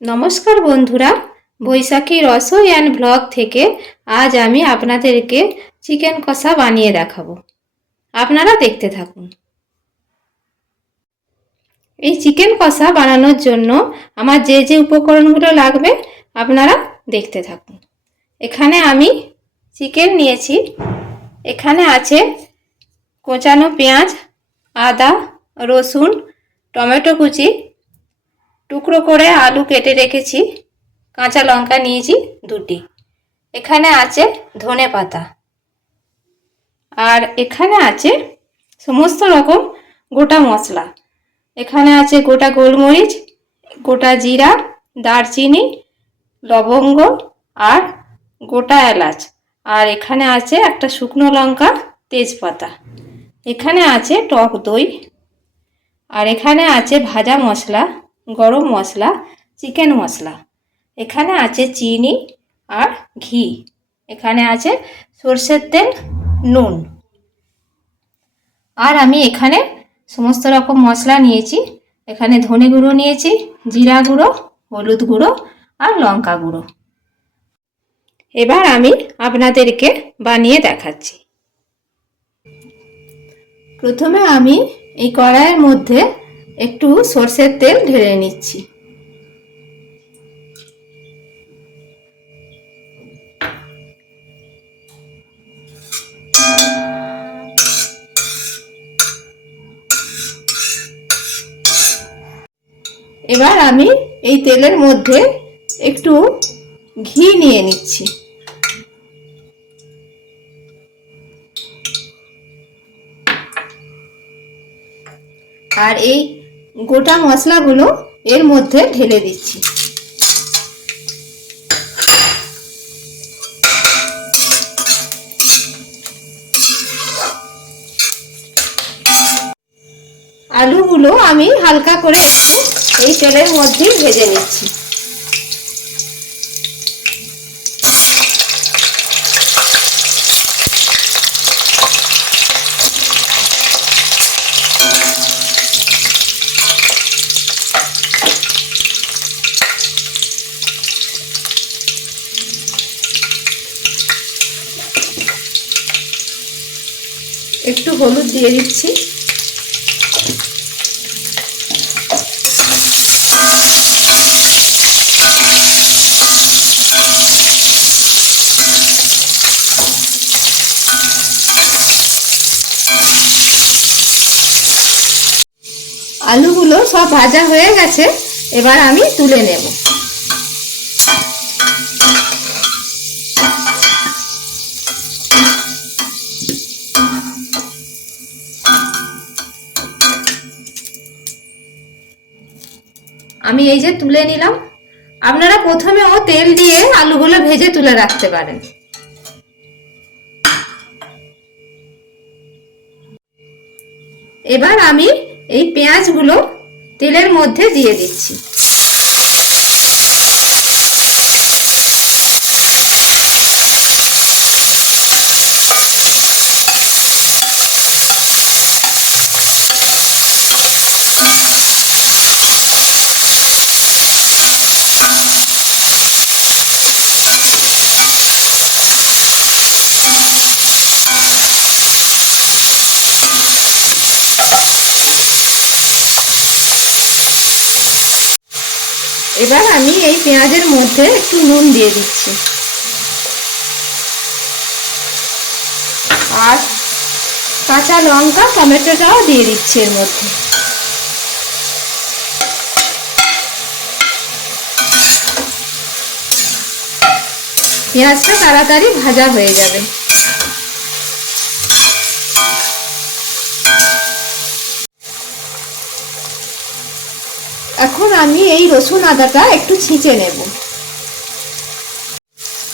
নমস্কার বন্ধুরা, বৈশাখী রসোই ব্লগ থেকে আজ আমি আপনাদেরকে চিকেন কষা বানিয়ে দেখাবো। আপনারা দেখতে থাকুন। এই চিকেন কষা বানানোর জন্য আমার যে যে উপকরণগুলো লাগবে আপনারা দেখতে থাকুন। এখানে আমি চিকেন নিয়েছি। এখানে আছে কোচানো পেঁয়াজ, আদা, রসুন, টমেটো কুচি, টুকরো করে আলু কেটে রেখেছি, কাঁচা লঙ্কা নিয়েছি দুটি, এখানে আছে ধনে পাতা, আর এখানে আছে সমস্ত রকম গোটা মশলা। এখানে আছে গোটা গোলমরিচ, গোটা জিরা, দারচিনি, লবঙ্গ আর গোটা এলাচ, আর এখানে আছে একটা শুকনো লঙ্কা, তেজপাতা। এখানে আছে টক দই, আর এখানে আছে ভাজা মশলা, গরম মশলা, চিকেন মশলা। এখানে আছে চিনি আর ঘি। এখানে আছে সরষের তেল, নুন। আর আমি এখানে সমস্ত রকম মশলা নিয়েছি। এখানে ধনে গুঁড়ো নিয়েছি, জিরা গুঁড়ো, হলুদ গুঁড়ো আর লঙ্কা গুঁড়ো। এবার আমি আপনাদেরকে বানিয়ে দেখাচ্ছি। প্রথমে আমি এই কড়াইয়ের মধ্যে একটু সরষের তেল ঢেলে নিচ্ছি। এবার আমি এই তেলের মধ্যে একটু ঘি নিয়ে নিচ্ছি। আর এই গোটা মশলাগুলো এর মধ্যে ঢেলে দিচ্ছি। আলুগুলো আমি হালকা করে একটু এই তেলের মধ্যেই ভেজে নিচ্ছি। একটু হলুদ দিয়ে দিচ্ছি। আলুগুলো সব ভাজা হয়ে গেছে, এবার আমি তুলে নেব। আমি এই যে তুলে নিলাম। আপনারা প্রথমেও তেল দিয়ে আলুগুলো ভেজে তুলে রাখতে পারেন। এবার আমি এই পেঁয়াজগুলো তেলের মধ্যে দিয়ে দিচ্ছি। এবার আমি এই পেঁয়াজের মধ্যে একটু নুন দিয়ে দিচ্ছি, আর কাঁচা লঙ্কা, টমেটোটাও দিয়ে দিচ্ছি এর মধ্যে। পেঁয়াজটা তাড়াতাড়ি ভাজা হয়ে যাবে। এখন আমি এই রসুন আদাটা একটু ছিঁচে নেব।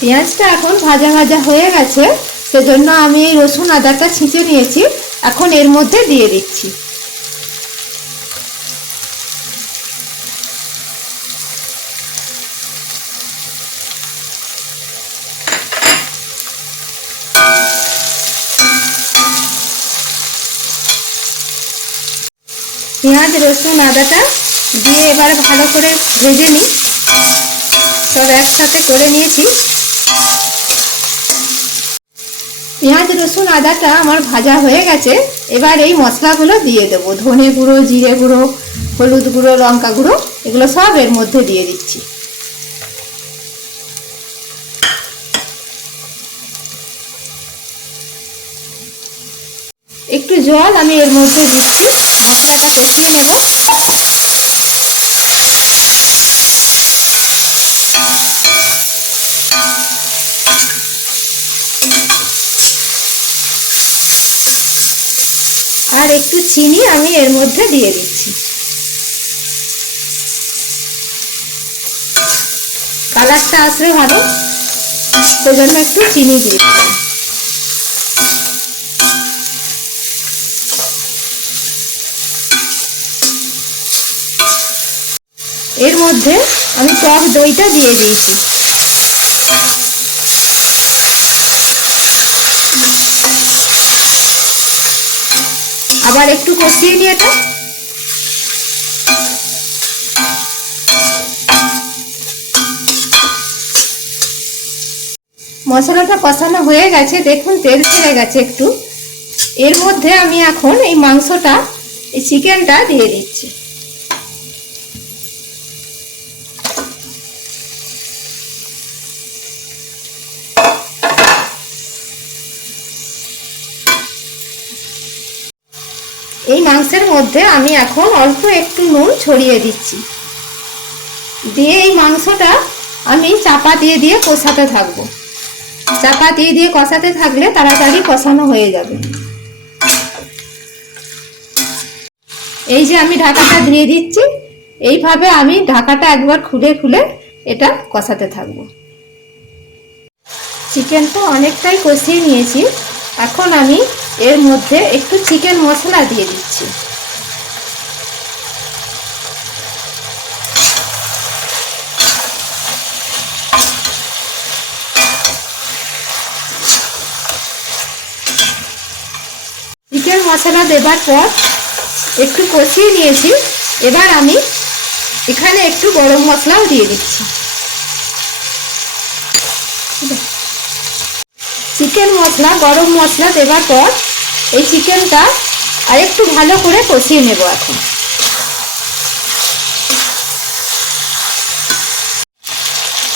পেঁয়াজটা এখন ভাজা ভাজা হয়ে গেছে, সেজন্য আমি এই রসুন আদাটা ছিঁচে নিয়েছি, এখন এর মধ্যে দিয়ে দিচ্ছি। পেঁয়াজ, রসুন, আদাটা দিয়ে এবার ভালো করে ভেজে নিই। সব একসাথে করে নিয়েছি। পেঁয়াজ রসুন আদাটা আমার ভাজা হয়ে গেছে। এবার এই মশলাগুলো দিয়ে দেবো। ধনে গুঁড়ো, জিরে গুঁড়ো, হলুদ গুঁড়ো, লঙ্কা গুঁড়ো, এগুলো সব এর মধ্যে দিয়ে দিচ্ছি। একটু জল আমি এর মধ্যে দিচ্ছি, মশলাটা কষিয়ে নেব। আর একটু চিনি আমি এর মধ্যে দিয়ে দিচ্ছি। কালারটা আসলে ভালো, সেজন্য একটু চিনি দিচ্ছি। এর মধ্যে আমি টক দইটা দিয়ে দিয়েছি। আবার একটু কষিয়ে নিয়ে এটা। মশলাটা কষানো হয়ে গেছে, দেখুন তেল ছেড়ে গেছে একটু। এর মধ্যে আমি এখন এই মাংসটা, এই চিকেনটা দিয়ে দিচ্ছি। এই মাংসের মধ্যে আমি এখন অল্প একটু নুন ছড়িয়ে দিচ্ছি, দিয়ে এই মাংসটা আমি চাপা দিয়ে দিয়ে কষাতে থাকবো। চাপা দিয়ে দিয়ে কষাতে থাকলে তাড়াতাড়ি কষানো হয়ে যাবে। এই যে আমি ঢাকাটা দিয়ে দিচ্ছি, এইভাবে আমি ঢাকাটা একবার খুলে খুলে এটা কষাতে থাকবো। চিকেন তো অনেকটাই কষিয়ে নিয়েছি, এখন আমি এর মধ্যে একটু চিকেন মশলা দিয়ে দিচ্ছি। চিকেন মশলা দেবার পর একটু কষিয়ে নিয়েছি। এবার আমি এখানে একটু গরম মশলাও দিয়ে দিচ্ছি। চিকেন মশলা, গরম মশলা দেবার পর এই চিকেনটা আরেকটু ভালো করে কষিয়ে নেব। এখন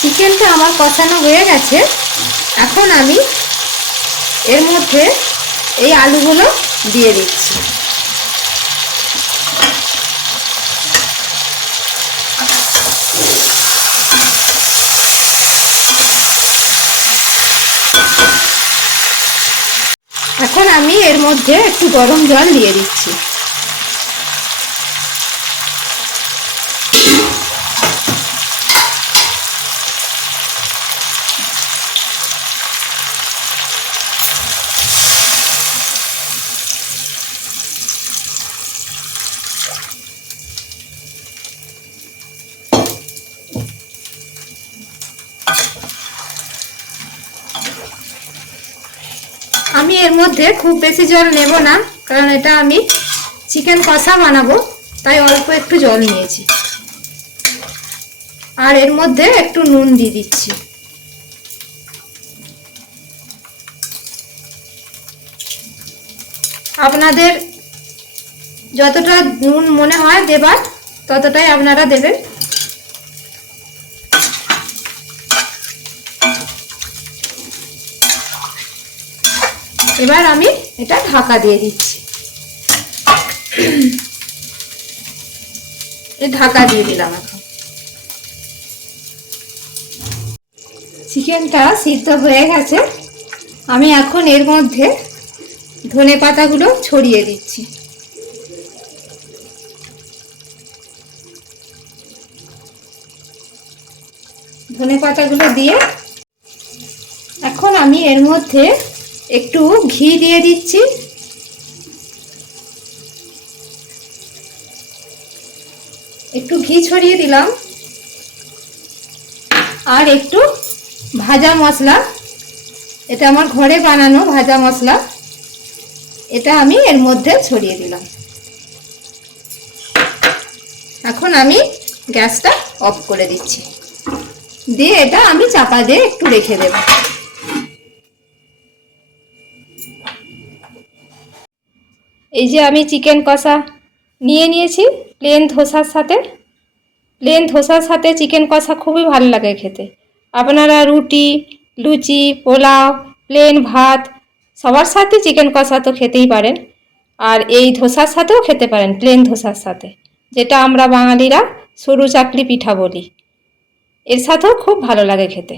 চিকেনটা আমার কষানো হয়ে গেছে। এখন আমি এর মধ্যে এই আলুগুলো দিয়ে দিচ্ছি। এখন আমি এর মধ্যে একটু গরম জল দিয়ে দিচ্ছি। আমি এর মধ্যে খুব বেশি জল নেব না, কারণ এটা আমি চিকেন কষা বানাবো, তাই অল্প একটু জল নিয়েছি। আর এর মধ্যে একটু নুন দিয়ে দিচ্ছি। আপনাদের যতটা নুন মনে হয় দেবার ততটাই আপনারা দেবেন। এবার আমি এটা ঢাকা দিয়ে দিচ্ছি। ঢাকা দিয়ে দিলাম। এখন চিকেনটা সিদ্ধ হয়ে গেছে। আমি এখন এর মধ্যে ধনে পাতাগুলো ছড়িয়ে দিচ্ছি। ধনে পাতাগুলো দিয়ে এখন আমি এর মধ্যে একটু ঘি দিয়ে দিচ্ছি। একটু ঘি ছড়িয়ে দিলাম। আর একটু ভাজা মশলা, এটা আমার ঘরে বানানো ভাজা মশলা, এটা আমি এর মধ্যে ছড়িয়ে দিলাম। এখন আমি গ্যাসটা অফ করে দিচ্ছি। দিয়ে এটা আমি চাপা দিয়ে একটু রেখে দেব। এই যে আমি চিকেন কষা নিয়ে নিয়েছি প্লেন ধোসার সাথে। প্লেন ধোসার সাথে চিকেন কষা খুবই ভালো লাগে খেতে। আপনারা রুটি, লুচি, পোলাও, প্লেন ভাত সবার সাথে চিকেন কষা তো খেতেই পারেন, আর এই ধোসার সাথেও খেতে পারেন, প্লেন ধোসার সাথে, যেটা আমরা বাঙালিরা সরু চাকলি পিঠা বলি। এর সাথেও খুব ভালো লাগে খেতে।